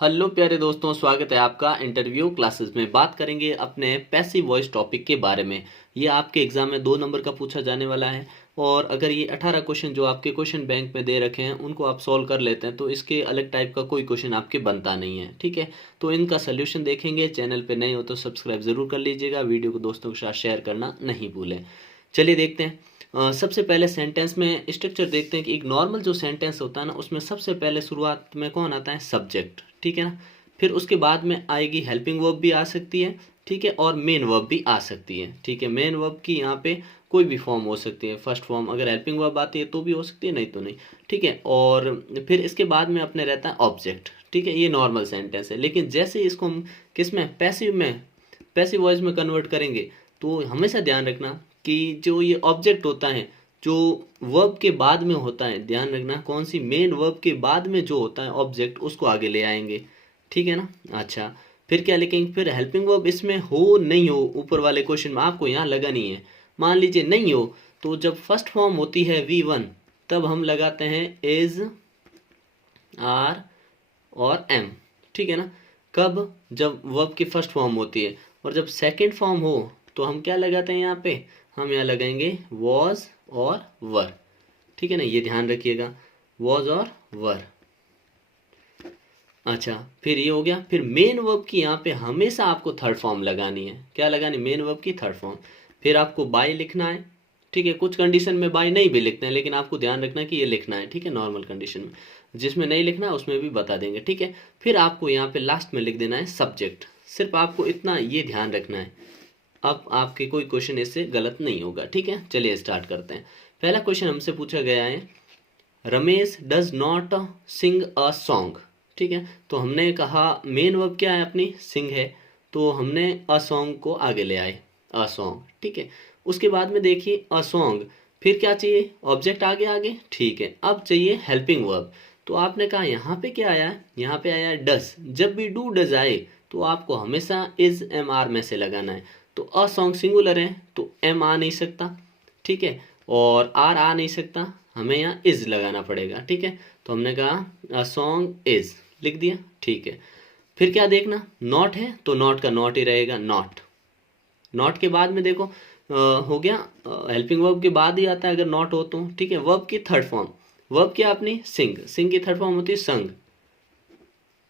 Hello प्यारे दोस्तों, स्वागत है आपका इंटरव्यू क्लासेस में। बात करेंगे अपने पैसिव वॉइस टॉपिक के बारे में। ये आपके एग्जाम में 2 नंबर का पूछा जाने वाला है। और अगर ये 18 क्वेश्चन जो आपके क्वेश्चन बैंक में दे रखे हैं उनको आप सॉल्व कर लेते हैं तो इसके अलग टाइप का कोई क्वेश्चन आपके बनता नहीं है। ठीक है, तो इनका सोल्यूशन देखेंगे। चैनल पे नए हो तो सब्सक्राइब जरूर कर लीजिएगा, वीडियो को दोस्तों के साथ शेयर करना नहीं भूलें। चलिए देखते हैं। सबसे पहले सेंटेंस में स्ट्रक्चर देखते हैं कि एक नॉर्मल जो सेंटेंस होता है ना, उसमें सबसे पहले शुरुआत में कौन आता है? सब्जेक्ट। ठीक है ना, फिर उसके बाद में आएगी हेल्पिंग वर्ब भी आ सकती है, ठीक है, और मेन वर्ब भी आ सकती है। ठीक है, मेन वर्ब की यहाँ पे कोई भी फॉर्म हो सकती है। फर्स्ट फॉर्म अगर हेल्पिंग वर्ब आती है तो भी हो सकती है, नहीं तो नहीं। ठीक है, और फिर इसके बाद में अपने रहता है ऑब्जेक्ट। ठीक है, ये नॉर्मल सेंटेंस है। लेकिन जैसे इसको हम किस में, पैसिव वॉइस में कन्वर्ट करेंगे तो हमेशा ध्यान रखना कि जो ये ऑब्जेक्ट होता है जो वर्ब के बाद में होता है, ध्यान रखना कौन सी, मेन वर्ब के बाद में जो होता है ऑब्जेक्ट, उसको आगे ले आएंगे। ठीक है ना। अच्छा, फिर क्या लिखेंगे? फिर हेल्पिंग वर्ब इसमें हो नहीं हो, ऊपर वाले क्वेश्चन में आपको यहाँ लगानी है। मान लीजिए नहीं हो तो जब फर्स्ट फॉर्म होती है V1 तब हम लगाते हैं इज, आर और एम। ठीक है ना। कब? जब वर्ब की फर्स्ट फॉर्म होती है। और जब सेकंड फॉर्म हो तो हम क्या लगाते हैं यहाँ पे? हम यहाँ लगाएंगे वॉज और वर। ठीक है ना, ये ध्यान रखिएगा, वॉज और वर। अच्छा, फिर ये हो गया। फिर मेन वर्ब की यहाँ पे हमेशा आपको थर्ड फॉर्म लगानी है। क्या लगानी? मेन वर्ब की थर्ड फॉर्म। फिर आपको बाय लिखना है। ठीक है, कुछ कंडीशन में बाय नहीं भी लिखते हैं लेकिन आपको ध्यान रखना कि ये लिखना है। ठीक है, नॉर्मल कंडीशन में। जिसमें नहीं लिखना है उसमें भी बता देंगे। ठीक है, फिर आपको यहाँ पे लास्ट में लिख देना है सब्जेक्ट। सिर्फ आपको इतना ये ध्यान रखना है। अब आपके कोई क्वेश्चन इससे गलत नहीं होगा। ठीक है, चलिए स्टार्ट करते हैं। पहला क्वेश्चन हमसे पूछा गया है, Ramesh does not sing a song. ठीक है, तो हमने कहा मेन वर्ब क्या है अपनी? सिंग है, तो हमने अ सॉन्ग को आगे ले आए, अ सॉन्ग। ठीक है, उसके बाद में देखिए अ सॉन्ग, फिर क्या चाहिए? ऑब्जेक्ट आगे आगे। ठीक है, अब चाहिए हेल्पिंग वर्ब। तो आपने कहा यहाँ पे क्या आया है? यहाँ पे आया है डज। जब भी डू डज आए तो आपको हमेशा इज एम आर में से लगाना है। तो अ सॉन्ग सिंगुलर है तो एम आ नहीं सकता। ठीक है, और आर आ नहीं सकता, हमें यहाँ इज लगाना पड़ेगा। ठीक है, तो हमने कहा अ सॉन्ग इज, लिख दिया। ठीक है, फिर क्या देखना? नॉट है तो नॉट का नॉट ही रहेगा, नॉट। नॉट के बाद में देखो हो गया, हेल्पिंग वर्ब के बाद ही आता है अगर नॉट हो तो। ठीक है, वर्ब की थर्ड फॉर्म, वर्ब क्या अपनी? सिंग। सिंग की थर्ड फॉर्म होती है संग,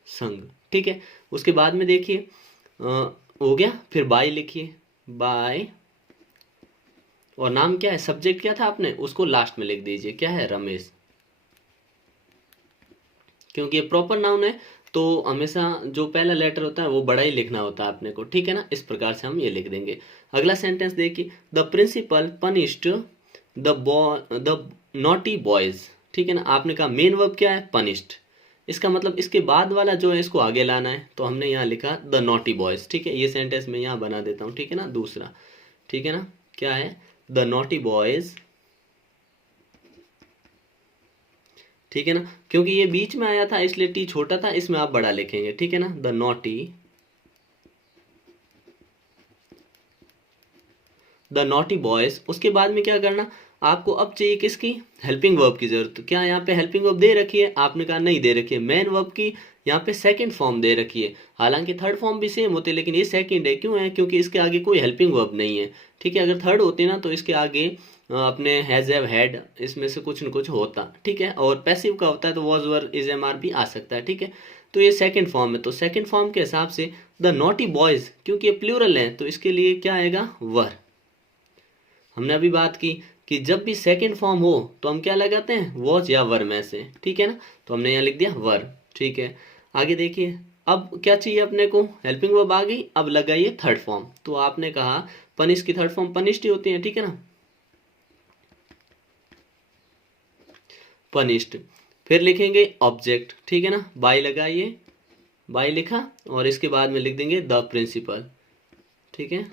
संग। ठीक है, उसके बाद में देखिए हो गया। फिर बाय लिखिए, बाय। और नाम क्या है? सब्जेक्ट क्या था आपने? उसको लास्ट में लिख दीजिए, क्या है? रमेश। क्योंकि ये प्रॉपर नाउन है तो हमेशा जो पहला लेटर होता है वो बड़ा ही लिखना होता है अपने को। ठीक है ना, इस प्रकार से हम ये लिख देंगे। अगला सेंटेंस देखिए, the principal punished the naughty boys. ठीक है ना, आपने कहा मेन वर्ब क्या है? पनिश्ड। इसका मतलब इसके बाद वाला जो है इसको आगे लाना है, तो हमने यहाँ लिखा द नॉटी बॉयज। ठीक है, ये सेंटेंस मैं यहाँ बना देता हूँ। ठीक है ना, दूसरा। ठीक है ना, क्या है? The naughty boys. ठीक है ना, क्योंकि ये बीच में आया था इसलिए टी छोटा था, इसमें आप बड़ा लिखेंगे। ठीक है ना, द नॉटी बॉयज। उसके बाद में क्या करना आपको? अब चाहिए किसकी? हेल्पिंग वर्ब की जरूरत। क्या यहाँ पे हेल्पिंग वर्ब दे रखी है? आपने कहा नहीं दे रखी है। मेन वर्ब की यहाँ पे सेकंड फॉर्म दे रखी है। हालांकि थर्ड फॉर्म भी सेम होते हैं लेकिन ये सेकंड है। क्यों है? क्योंकि इसके आगे कोई हेल्पिंग वर्ब नहीं है। ठीक है, अगर थर्ड होती ना तो इसके आगे अपने हैज हैव हैड इसमें से कुछ न कुछ होता। ठीक है, और पैसिव का होता है तो was were is am are भी आ सकता है। ठीक है, तो ये सेकंड फॉर्म है, तो सेकंड फॉर्म के हिसाब से द नॉटी बॉयज, क्योंकि ये प्लूरल है तो इसके लिए क्या आएगा? वर। हमने अभी बात की कि जब भी सेकंड फॉर्म हो तो हम क्या लगाते हैं? वॉज या वर में से। ठीक है ना, तो हमने यहाँ लिख दिया वर। ठीक है, आगे देखिए। अब क्या चाहिए अपने को? हेल्पिंग वर्ब आ गई, अब लगाइए थर्ड फॉर्म। तो आपने कहा पनिश की थर्ड फॉर्म पनिश्ड ही होती है। ठीक है ना, पनिश्ड। फिर लिखेंगे ऑब्जेक्ट। ठीक है ना, बाय लगाइए, बाय लिखा और इसके बाद में लिख देंगे द प्रिंसिपल। ठीक है,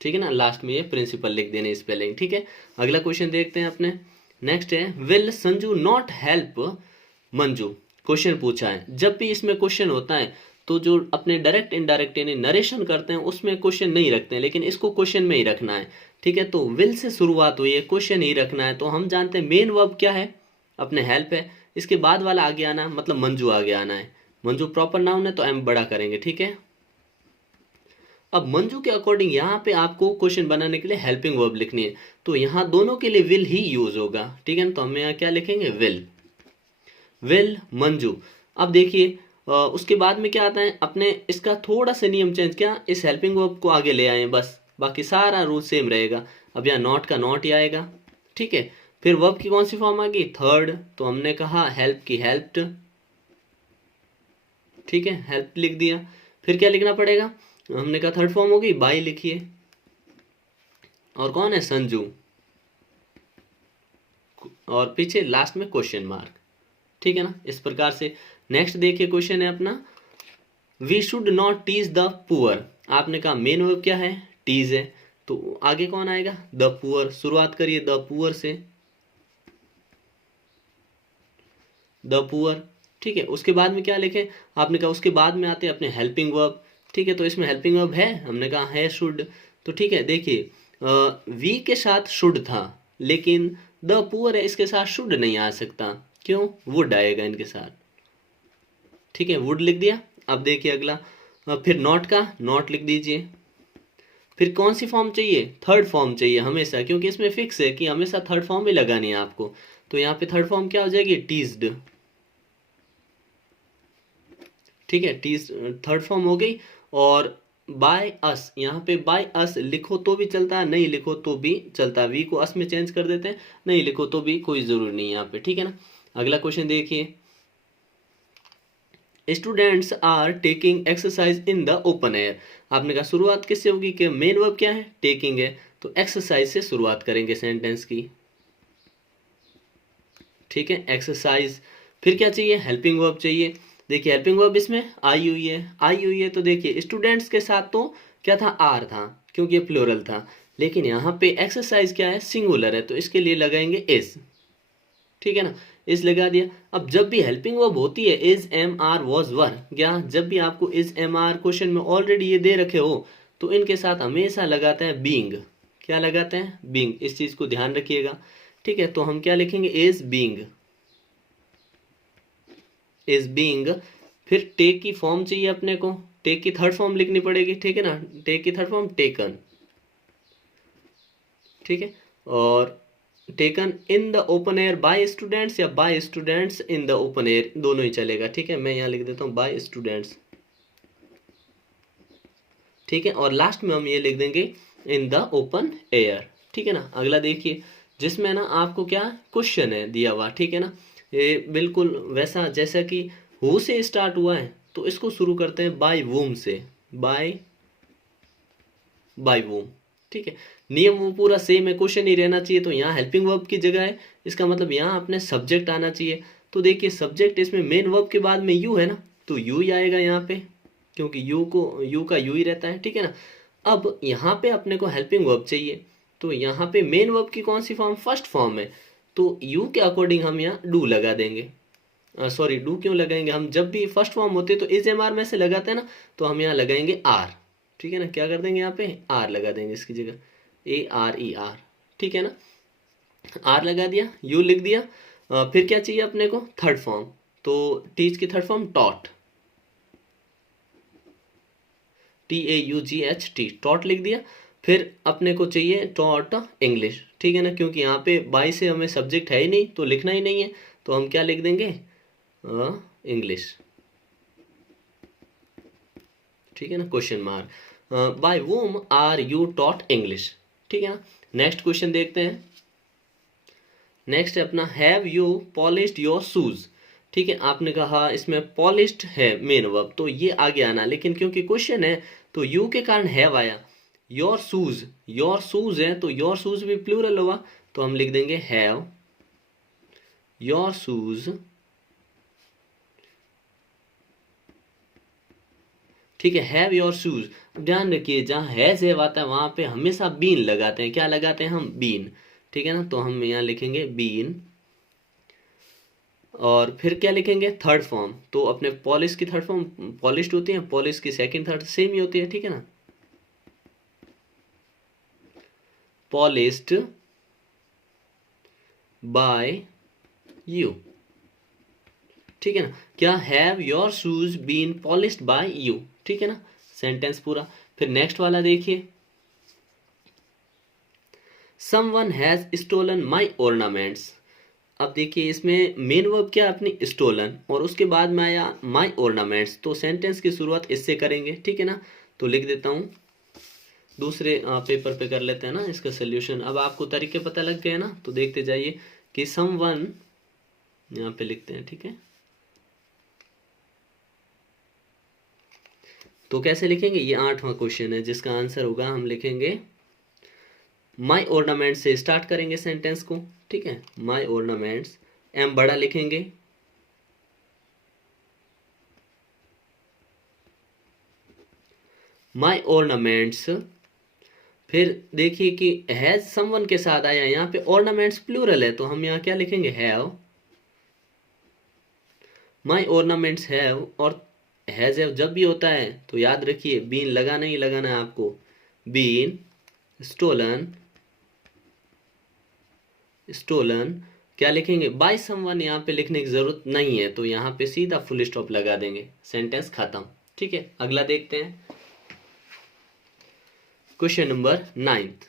ठीक है ना, लास्ट में ये प्रिंसिपल लिख देने स्पेलिंग। ठीक है, अगला क्वेश्चन देखते हैं अपने। नेक्स्ट है, will Sanju not help Manju. Question पूछा है। जब भी इसमें क्वेश्चन होता है तो जो अपने डायरेक्ट इनडायरेक्ट यानी नरेशन करते हैं उसमें क्वेश्चन नहीं रखते हैं, लेकिन इसको क्वेश्चन में ही रखना है। ठीक है, तो विल से शुरुआत हुई है, क्वेश्चन ही रखना है। तो हम जानते हैं मेन वर्ब क्या है? अपने हेल्प है। इसके बाद वाला आगे आना मतलब मंजू आगे आना है। मंजू प्रॉपर नाउन है तो एम बड़ा करेंगे, ठीक है। अब मंजू के अकॉर्डिंग यहाँ पे आपको क्वेश्चन बनाने के लिए हेल्पिंग वर्ब लिखनी है, तो यहाँ दोनों के लिए विल ही यूज होगा, ठीक है ना। तो हम यहाँ क्या लिखेंगे, विल, विल मंजू। अब देखिए उसके बाद में क्या आता है, अपने इसका थोड़ा सा नियम चेंज, क्या इस हेल्पिंग वर्ब को आगे ले आए बस, बाकी सारा रूल सेम रहेगा। अब यहाँ नॉट का नॉट ही आएगा, ठीक है। फिर वर्ब की कौन सी फॉर्म आ गई, थर्ड, तो हमने कहा हेल्प की हेल्प्ड, ठीक है, हेल्प लिख दिया। फिर क्या लिखना पड़ेगा, हमने कहा थर्ड फॉर्म हो गई, बाई लिखिए, और कौन है, संजू, और पीछे लास्ट में क्वेश्चन मार्क, ठीक है ना, इस प्रकार से। नेक्स्ट देखिए क्वेश्चन है अपना, we should not tease the poor. आपने कहा मेन वर्ब क्या है, टीज है, तो आगे कौन आएगा, द पुअर। शुरुआत करिए द पुअर से, द पुअर, ठीक है। उसके बाद में क्या लिखे, आपने कहा उसके बाद में आते हैं अपने हेल्पिंग वर्ब, ठीक है। तो इसमें हेल्पिंग वर्ब है, हमने कहा है शुड, तो ठीक है। देखिए वी के साथ शुड था, लेकिन द पुअर है, इसके साथ शुड नहीं आ सकता, क्यों, वुड आएगा इनके साथ, ठीक है, वुड लिख दिया। अब देखिए अगला, फिर नॉट का नॉट लिख दीजिए। फिर कौन सी फॉर्म चाहिए, थर्ड फॉर्म चाहिए हमेशा, क्योंकि इसमें फिक्स है कि हमेशा थर्ड फॉर्म ही लगानी है आपको। तो यहाँ पे थर्ड फॉर्म क्या हो जाएगी, टीज्ड, ठीक है, टीज थर्ड फॉर्म हो गई। और बाय अस, यहाँ पे बाय अस लिखो तो भी चलता है, नहीं लिखो तो भी चलता है, वी को अस में चेंज कर देते हैं, नहीं लिखो तो भी कोई जरूरी नहीं है यहाँ पे, ठीक है ना। अगला क्वेश्चन देखिए, students are taking exercise in the open air. आपने कहा शुरुआत किससे होगी, कि मेन वर्ब क्या है, टेकिंग है, तो एक्सरसाइज से शुरुआत करेंगे सेंटेंस की, ठीक है, एक्सरसाइज। फिर क्या चाहिए, हेल्पिंग वर्ब चाहिए। देखिए हेल्पिंग वर्ब इसमें आई हुई है, आई हुई है, तो देखिए स्टूडेंट्स के साथ तो क्या था, आर था, क्योंकि ये प्लूरल था, लेकिन यहाँ पे एक्सरसाइज क्या है, सिंगुलर है, तो इसके लिए लगाएंगे इज, ठीक है ना, इज लगा दिया। अब जब भी हेल्पिंग वर्ब होती है, इज, एम, आर, वॉज, वर, क्या जब भी आपको इज, एम, आर क्वेश्चन में ऑलरेडी ये दे रखे हो, तो इनके साथ हमेशा लगाते हैं बीइंग। क्या लगाते हैं, बीइंग, इस चीज को ध्यान रखिएगा, ठीक है। तो हम क्या लिखेंगे, इज बीइंग, इज बीइंग। फिर टेक की फॉर्म चाहिए अपने को, टेक की थर्ड फॉर्म लिखनी पड़ेगी, ठीक है ना, टेक की थर्ड फॉर्म टेकन, ठीक है। और taken in the open air by students, या by students in the open air, दोनों ही चलेगा, ठीक है। मैं यहाँ लिख देता हूँ बाय स्टूडेंट्स, ठीक है। और लास्ट में हम ये लिख देंगे इन द ओपन एयर, ठीक है ना। अगला देखिए, जिसमें ना आपको क्या क्वेश्चन है दिया हुआ, ठीक है ना, ये बिल्कुल वैसा जैसा कि हु से स्टार्ट हुआ है, तो इसको शुरू करते हैं बाय वूम से, बाय, बाय वूम, ठीक है। नियम वो पूरा सेम है, क्वेश्चन ही रहना चाहिए, तो यहाँ हेल्पिंग वर्ब की जगह है, इसका मतलब यहाँ अपने सब्जेक्ट आना चाहिए। तो देखिए सब्जेक्ट इसमें मेन वर्ब के बाद में यू है ना, तो यू ही आएगा यहाँ पे, क्योंकि यू का यू ही रहता है, ठीक है ना। अब यहाँ पे अपने को हेल्पिंग वर्ब चाहिए, तो यहाँ पे मेन वर्ब की कौन सी फॉर्म, फर्स्ट फॉर्म है, तो यू के अकॉर्डिंग हम यहाँ डू लगा देंगे। सॉरी, डू क्यों लगाएंगे, हम जब भी फर्स्ट फॉर्म होते हैं तो इज, एम, आर में से लगाते हैं ना, तो हम यहाँ लगाएंगे आर, ठीक है ना, क्या कर देंगे यहाँ पे आर लगा देंगे इसकी जगह, ए आर ई आर, ठीक है ना, आर लगा दिया, यू लिख दिया। फिर क्या चाहिए अपने को, थर्ड फॉर्म, तो टीच की third form taught, TAUGHT, taught लिख दिया। फिर अपने को चाहिए टॉट इंग्लिश, ठीक है ना, क्योंकि यहाँ पे बाई से हमें सब्जेक्ट है ही नहीं, तो लिखना ही नहीं है, तो हम क्या लिख देंगे, इंग्लिश, ठीक है ना, question mark. By whom are you taught English, ठीक है ना। नेक्स्ट क्वेश्चन देखते हैं, नेक्स्ट है अपना, have you polished your shoes, ठीक है। आपने कहा इसमें पॉलिश्ड है मेन वर्ब, तो ये आगे आना, लेकिन क्योंकि क्वेश्चन है तो यू के कारण हैव आया। योर शूज, योर शूज है, तो योर शूज भी प्लूरल हुआ, तो हम लिख देंगे हैव योर शूज, ठीक है, हैव योर शूज। ध्यान रखिए जहाँ हैज हैव आता है वहां पे हमेशा बीन लगाते हैं, क्या लगाते हैं हम, बीन, ठीक है ना, तो हम यहाँ लिखेंगे बीन। और फिर क्या लिखेंगे, थर्ड फॉर्म, तो अपने पॉलिश की थर्ड फॉर्म पॉलिश्ड होती है, पॉलिश की सेकंड थर्ड सेम ही होती है, ठीक है ना, पॉलिश्ड बाय यू, ठीक है ना। क्या have your shoes been polished by you, ठीक है ना, सेंटेंस पूरा। फिर नेक्स्ट वाला देखिए, someone has stolen my ornaments. अब देखिए इसमें मेन वर्ब क्या है अपनी स्टोलन, और उसके बाद में आया माई ऑर्नामेंट्स, तो सेंटेंस की शुरुआत इससे करेंगे, ठीक है ना। तो लिख देता हूँ, दूसरे पेपर पे कर लेते हैं ना इसका सोल्यूशन। अब आपको तरीके पता लग गए ना, तो देखते जाइए कि समवन यहाँ पे लिखते हैं, ठीक है। तो कैसे लिखेंगे, ये 8वां क्वेश्चन है जिसका आंसर होगा, हम लिखेंगे माई ऑर्नामेंट से स्टार्ट करेंगे सेंटेंस को, ठीक है। माई ऑर्नामेंट्स, एम बड़ा लिखेंगे, माई ऑर्नामेंट्स। फिर देखिए कि हैज समवन के साथ आया, यहाँ पे ऑर्नामेंट्स प्लूरल है, तो हम यहाँ क्या लिखेंगे, हैव। माई ऑर्नामेंट्स हैव, और हैज हैव जब भी होता है तो याद रखिए बीन लगाना ही लगाना है आपको, बीन स्टोलन, स्टोलन क्या लिखेंगे, बाय समवन, यहाँ पे लिखने की जरूरत नहीं है, तो यहाँ पे सीधा फुल स्टॉप लगा देंगे, सेंटेंस खत्म, ठीक है। अगला देखते हैं, question number 9th।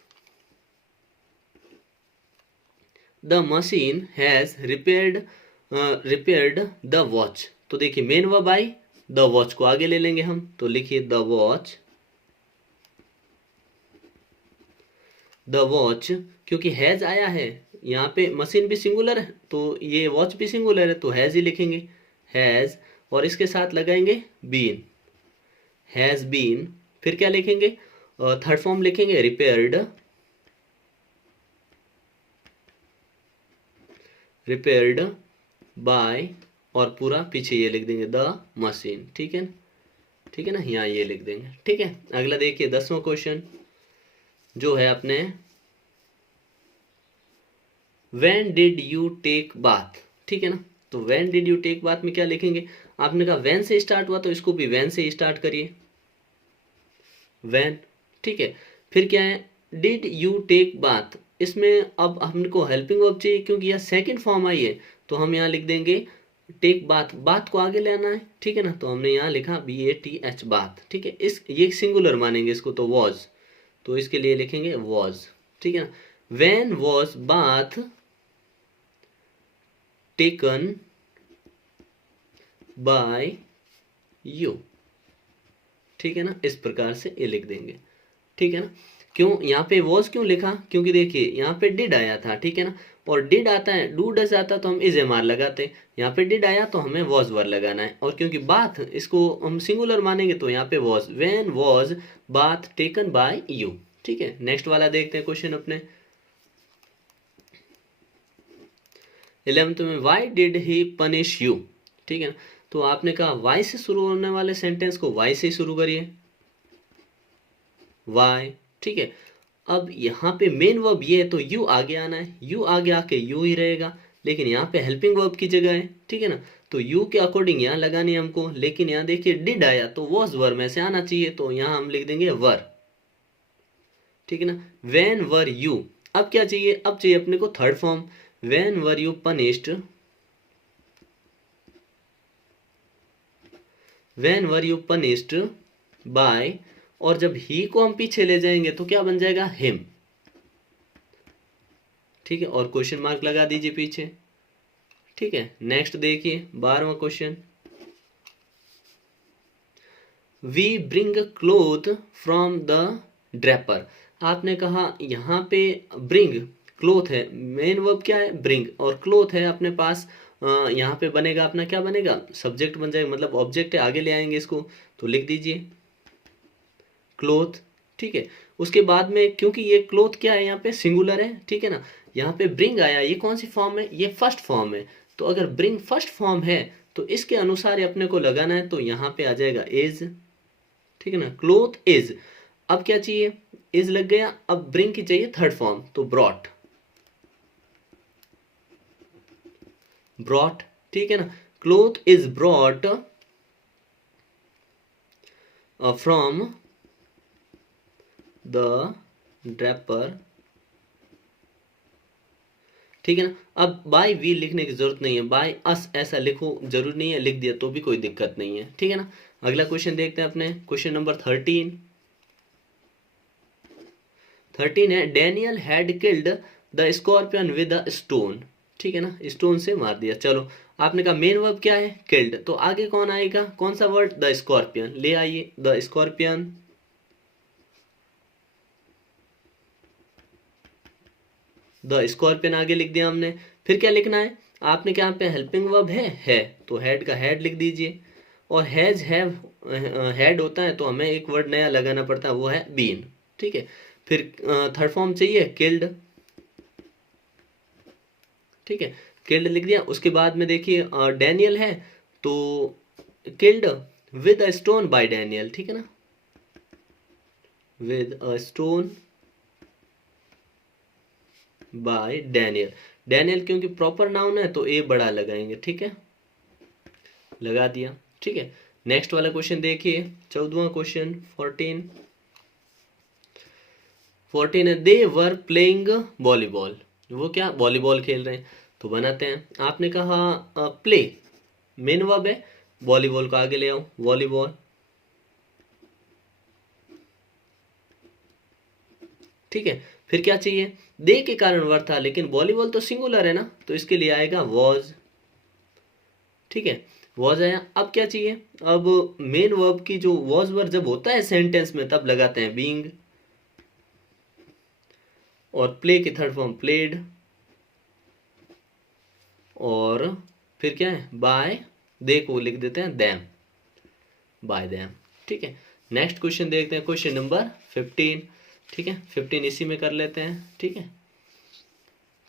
The machine has repaired the watch. तो देखिए main verb I, the watch को आगे ले लेंगे हम, तो लिखिए द वॉच, क्योंकि हैज आया है यहाँ पे, मशीन भी सिंगुलर है तो ये वॉच भी सिंगुलर है, तो हैज ही लिखेंगे, हैज, और इसके साथ लगाएंगे बीन, हैज बीन। फिर क्या लिखेंगे, थर्ड फॉर्म लिखेंगे रिपेयर्ड बाय, और पूरा पीछे ये लिख देंगे द मशीन, ठीक है, ठीक है ना, यहाँ ये लिख देंगे, ठीक है। अगला देखिए 10वां क्वेश्चन जो है अपने, when did you take bath, ठीक है ना। तो when did you take bath में क्या लिखेंगे, आपने कहा व्हेन से स्टार्ट हुआ तो इसको भी व्हेन से ही स्टार्ट करिए, व्हेन, ठीक है। फिर क्या है, डिड यू टेक बाथ, इसमें अब हमको हेल्पिंग वर्ब चाहिए क्योंकि यह सेकंड फॉर्म आई है, तो हम यहाँ लिख देंगे टेक बाथ, बाथ को आगे लेना है, ठीक है ना, तो हमने यहाँ लिखा BATH बाथ, ठीक है। इस ये सिंगुलर मानेंगे इसको, तो वॉज, तो इसके लिए लिखेंगे वॉज, ठीक है ना। When was bath taken by you, ठीक है ना, इस प्रकार से ये लिख देंगे, ठीक है ना। क्यों यहाँ पे वॉज क्यों लिखा, क्योंकि देखिए यहाँ पे डिड आया था, ठीक है ना, और डिड आता है, डू डज आता तो हम इज एम आर लगाते, यहाँ पे डिड आया तो हमें वॉज वर लगाना है, और क्योंकि बाथ इसको हम सिंगुलर मानेंगे तो यहाँ पे was, when was bath taken by you, ठीक है। नेक्स्ट वाला देखते हैं क्वेश्चन अपने 11th में, why did he punish you, ठीक है ना। तो आपने कहा वाई से शुरू होने वाले सेंटेंस को वाई से शुरू करिए, वाई, ठीक है। अब यहाँ पे मेन वर्ब ये है तो यू आगे आना है, यू आगे आके यू ही रहेगा, लेकिन यहाँ पे हेल्पिंग वर्ब की जगह है, ठीक है ना, तो यू के अकॉर्डिंग यहाँ लगानी है हमको, लेकिन यहाँ देखिए डिड आया तो वॉज वर में से आना चाहिए, तो यहाँ हम लिख देंगे वर, ठीक है ना। व्हेन वर यू, अब क्या चाहिए, अब चाहिए अपने को third form, when were you punished, when were you punished bye, और जब ही को हम पीछे ले जाएंगे तो क्या बन जाएगा, हिम, ठीक है, और क्वेश्चन मार्क लगा दीजिए पीछे, ठीक है। नेक्स्ट देखिए 12वां question, we bring cloth from the draper. आपने कहा यहाँ पे ब्रिंग क्लोथ है, मेन वर्ब क्या है, ब्रिंग, और क्लोथ है अपने पास, यहाँ पे बनेगा अपना क्या बनेगा, सब्जेक्ट बन जाएगा, मतलब ऑब्जेक्ट है, आगे ले आएंगे इसको, तो लिख दीजिए क्लोथ, ठीक है। उसके बाद में क्योंकि ये क्लोथ क्या है यहाँ पे सिंगुलर है, ठीक है ना, यहाँ पे ब्रिंग आया, ये कौन सी फॉर्म है, ये फर्स्ट फॉर्म है, तो अगर ब्रिंग फर्स्ट फॉर्म है तो इसके अनुसार अपने को लगाना है, तो यहाँ पे आ जाएगा इज, ठीक है ना, क्लोथ इज। अब क्या चाहिए, इज लग गया, अब ब्रिंग की चाहिए थर्ड फॉर्म, तो ब्रॉट, ब्रॉट, ठीक है ना, cloth is brought from the Draper, ठीक है ना। अब बाय वी लिखने की जरूरत नहीं है, बाय अस ऐसा लिखो, जरूरी नहीं है, लिख दिया तो भी कोई दिक्कत नहीं है, ठीक है ना। अगला क्वेश्चन देखते हैं अपने, क्वेश्चन नंबर 13 है, Daniel had killed the scorpion with a stone, ठीक है ना, स्टोन से मार दिया। चलो आपने कहा मेन वर्ब क्या है, किल्ड, तो आगे कौन आएगा, कौन सा वर्ड, द स्कॉर्पियन, ले आइए द स्कॉर्पियन, द स्कॉर्पियन आगे लिख दिया हमने। फिर क्या लिखना है, आपने क्या यहाँ पे हेल्पिंग वर्ब है, तो हेड का हेड लिख दीजिए, और हैज हैव हेड होता है तो हमें एक वर्ड नया लगाना पड़ता है, वो है बीन, ठीक है। फिर थर्ड फॉर्म चाहिए किल्ड, ठीक है, किल्ड लिख दिया। उसके बाद में देखिए डैनियल है तो killed with a stone bye Daniel, ठीक है ना, with a stone bye Daniel, Daniel क्योंकि प्रॉपर नाउन है तो ए बड़ा लगाएंगे, ठीक है, लगा दिया, ठीक है। नेक्स्ट वाला क्वेश्चन देखिए, 14वां क्वेश्चन, 14 है, दे वर प्लेइंग वॉलीबॉल, वो क्या वॉलीबॉल खेल रहे हैं, तो बनाते हैं। आपने कहा प्ले मेन वर्ब है, वॉलीबॉल को आगे ले आओ, वॉलीबॉल, ठीक है। फिर क्या चाहिए, दे के कारण वर्ब था, लेकिन वॉलीबॉल तो सिंगुलर है ना, तो इसके लिए आएगा वॉज, ठीक है, वॉज आया। अब क्या चाहिए, अब मेन वर्ब की जो वॉज वर्ब जब होता है सेंटेंस में तब लगाते हैं बीइंग, और प्ले की थर्ड फॉर्म प्लेड, और फिर क्या है बाय, दे को लिख देते हैं दैम, बाय दैम, ठीक है। नेक्स्ट क्वेश्चन देखते हैं, क्वेश्चन नंबर 15, ठीक है, 15 इसी में कर लेते हैं, ठीक है।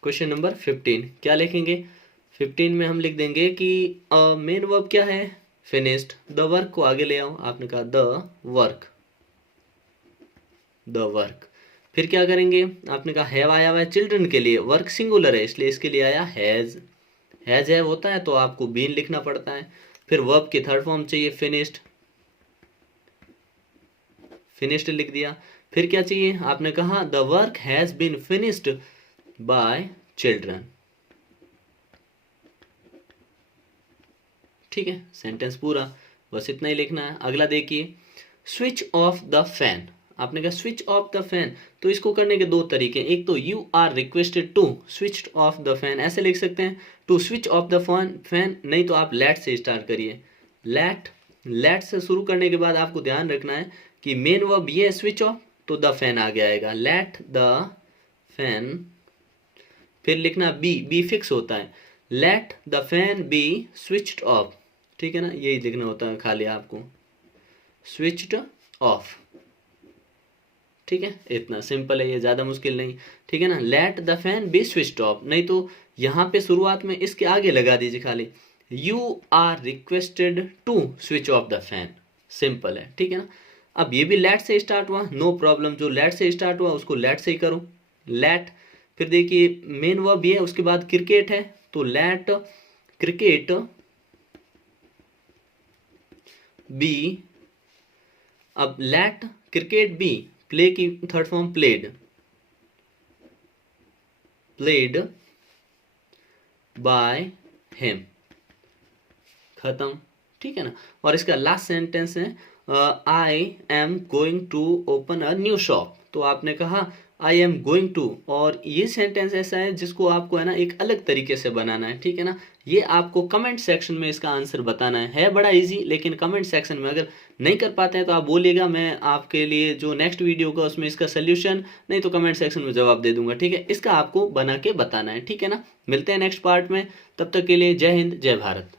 क्वेश्चन नंबर 15 क्या लिखेंगे, 15 में हम लिख देंगे कि मेन वर्ब क्या है, फिनिश्ड, द वर्क को आगे ले आओ, आपने कहा द वर्क, द वर्क। फिर क्या करेंगे, आपने कहा हैव आया हुआ है चिल्ड्रन के लिए, वर्क सिंगुलर है इसलिए इसके लिए आया हैज, हैज हैव होता है तो आपको बीन लिखना पड़ता है। फिर वर्ब की थर्ड फॉर्म चाहिए फिनिश्ड, फिनिश्ड लिख दिया। फिर क्या चाहिए, आपने कहा the work has been finished by children, ठीक है, सेंटेंस पूरा, बस इतना ही लिखना है। अगला देखिए, स्विच ऑफ द फैन, आपने कहा स्विच ऑफ द फैन, तो इसको करने के दो तरीके, एक तो you are requested to switch off the fan ऐसे लिख सकते हैं, to switch off the fan, नहीं तो आप लेट से स्टार्ट करिए, लेट से शुरू करने के बाद आपको ध्यान रखना है कि मेन वर्ब ये है स्विच ऑफ, तो द फैन आगे आएगा, लेट द फैन। फिर लिखना बी फिक्स होता है, let the fan B switched off, ठीक है ना, यही लिखना होता है खाली आपको, स्विच्ड ऑफ, ठीक है, इतना सिंपल है ये, ज़्यादा मुश्किल नहीं, ठीक है ना। Let the fan B switched off, नहीं तो यहाँ पे शुरुआत में इसके आगे लगा दीजिए खाली, you are requested to switch off the fan, simple है, ठीक है ना। अब ये भी लेट से स्टार्ट हुआ, नो प्रॉब्लम, जो लेट से स्टार्ट हुआ उसको लेट से ही करो, लेट। फिर देखिए मेन वर्ब ये है, उसके बाद क्रिकेट है तो लेट क्रिकेट बी, अब लेट क्रिकेट बी, प्ले की third form played, played by him, खत्म, ठीक है ना। और इसका लास्ट सेंटेंस है I am going to open a new shop, तो आपने कहा आई एम गोइंग टू, और ये सेंटेंस ऐसा है जिसको आपको है ना एक अलग तरीके से बनाना है, ठीक है ना। ये आपको कमेंट सेक्शन में इसका आंसर बताना है बड़ा इजी, लेकिन कमेंट सेक्शन में अगर नहीं कर पाते हैं तो आप बोलिएगा, मैं आपके लिए जो नेक्स्ट वीडियो का उसमें इसका सोल्यूशन, नहीं तो कमेंट सेक्शन में जवाब दे दूंगा, ठीक है। इसका आपको बना के बताना है, ठीक है ना। मिलते हैं नेक्स्ट पार्ट में, तब तक के लिए जय हिंद जय भारत।